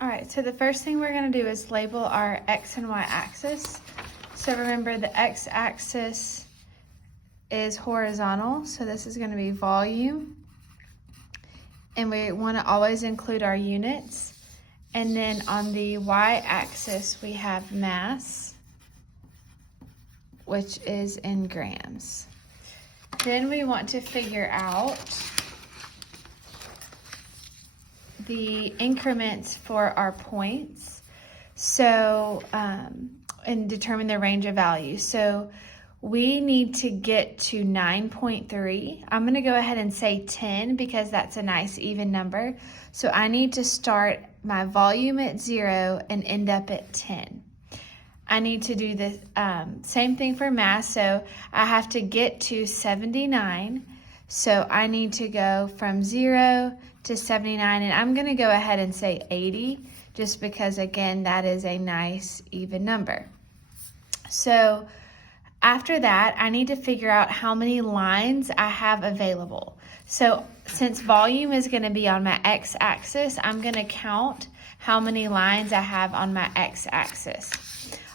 All right, so the first thing we're going to do is label our X and Y axis. So remember, the X axis is horizontal, so this is going to be volume. And we want to always include our units. And then on the Y axis, we have mass, which is in grams. Then we want to figure out the increments for our points, so and determine the range of values. So we need to get to 9.3. I'm going to go ahead and say 10 because that's a nice even number. So I need to start my volume at 0 and end up at 10. I need to do the same thing for mass. So I have to get to 79. So I need to go from 0 to 79, and I'm going to go ahead and say 80 just because, again, that is a nice even number. So after that, I need to figure out how many lines I have available. So since volume is going to be on my x-axis, I'm going to count how many lines I have on my x-axis.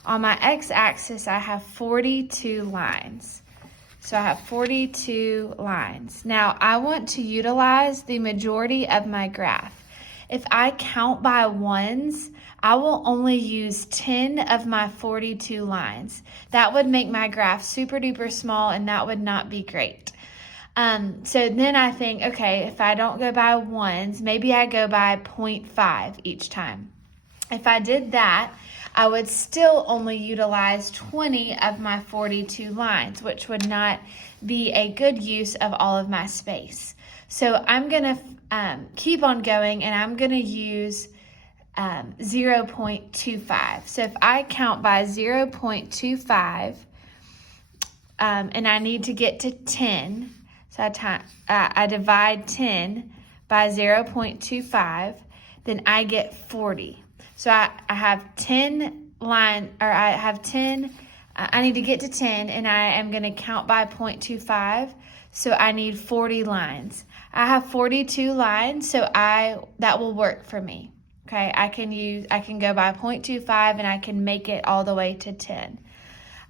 On my x-axis, I have 42 lines. So I have 42 lines. Now, I want to utilize the majority of my graph. If I count by ones, I will only use 10 of my 42 lines. That would make my graph super duper small, and that would not be great. So then I think, okay, if I don't go by ones, maybe I go by 0.5 each time. If I did that, I would still only utilize 20 of my 42 lines, which would not be a good use of all of my space. So I'm going to keep on going, and I'm going to use 0.25. So if I count by 0.25, and I need to get to 10, so I divide 10 by 0.25, then I get 40. So I have 10 I need to get to 10, and I am going to count by 0.25. So I need 40 lines. I have 42 lines, so that will work for me. Okay, I can go by 0.25, and I can make it all the way to 10.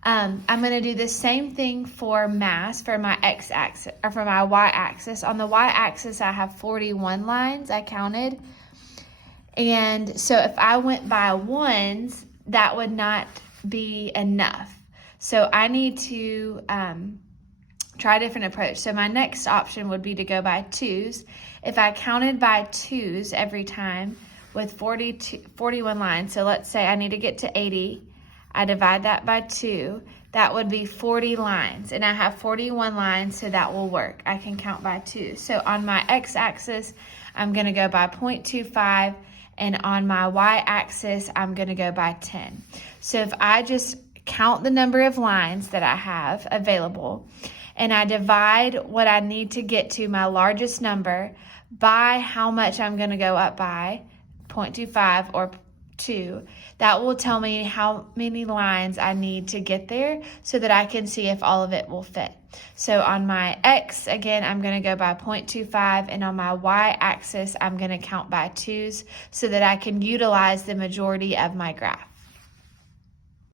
I'm going to do the same thing for mass for my x-axis or for my y-axis. On the y-axis, I have 41 lines. I counted. And so if I went by ones, that would not be enough. So I need to try a different approach. So my next option would be to go by twos. If I counted by twos every time with 41 lines, so let's say I need to get to 80, I divide that by 2, that would be 40 lines. And I have 41 lines, so that will work. I can count by 2. So on my x-axis, I'm going to go by 0.25. And on my y-axis, I'm going to go by 10. So if I just count the number of lines that I have available, and I divide what I need to get to my largest number by how much I'm going to go up by, 0.25 or 2, that will tell me how many lines I need to get there so that I can see if all of it will fit. So on my X, again, I'm going to go by 0.25, and on my Y-axis, I'm going to count by twos so that I can utilize the majority of my graph.